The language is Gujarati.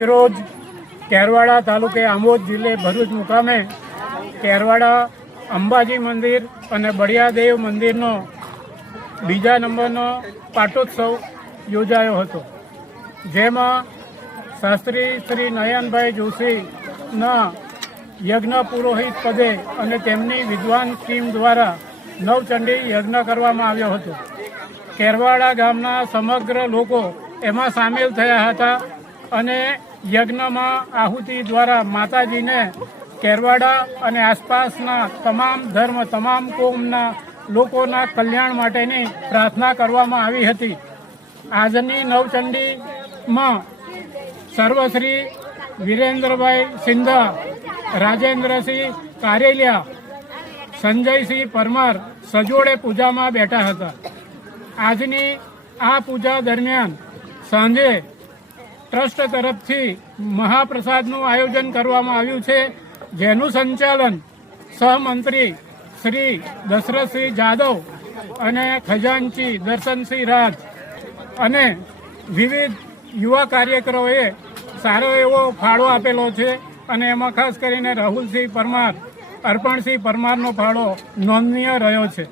રોજ કેરવાડા તાલુકે આમોદ જિલ્લે ભરૂચ મુકામે કેરવાડા અંબાજી મંદિર અને બળિયાદેવ મંદિરનો બીજા નંબરનો પાટોત્સવ યોજાયો હતો, જેમાં શાસ્ત્રી શ્રી નયનભાઈ જોશીના યજ્ઞ પુરોહિત પદે અને તેમની વિદ્વાન ટીમ દ્વારા નવચંડી યજ્ઞ કરવામાં આવ્યો હતો. કેરવાડા ગામના સમગ્ર લોકો એમાં સામેલ થયા હતા અને યજ્ઞમાં આહુતિ દ્વારા માતાજીને કેરવાડા અને આસપાસના તમામ ધર્મ તમામ કોમના લોકોના કલ્યાણ માટેની પ્રાર્થના કરવામાં આવી હતી. આજની નવચંડીમાં સર્વશ્રી વિરેન્દ્રભાઈ સિંધા, રાજેન્દ્રસિંહ કારેલિયા, સંજયસિંહ પરમાર સજોડે પૂજામાં બેઠા હતા. આજની આ પૂજા દરમિયાન સાંજે ટ્રસ્ટ તરફથી મહાપ્રસાદનું આયોજન કરવામાં આવ્યું છે, જેનું સંચાલન સહમંત્રી શ્રી દશરથસિંહ જાદવ અને ખજાનચી દર્શનસિંહ રાજ અને વિવિધ યુવા કાર્યકરોએ સારો એવો ફાળો આપેલો છે અને એમાં ખાસ કરીને રાહુલસિંહ પરમાર, અર્પણસિંહ પરમારનો ફાળો નોંધનીય રહ્યો છે.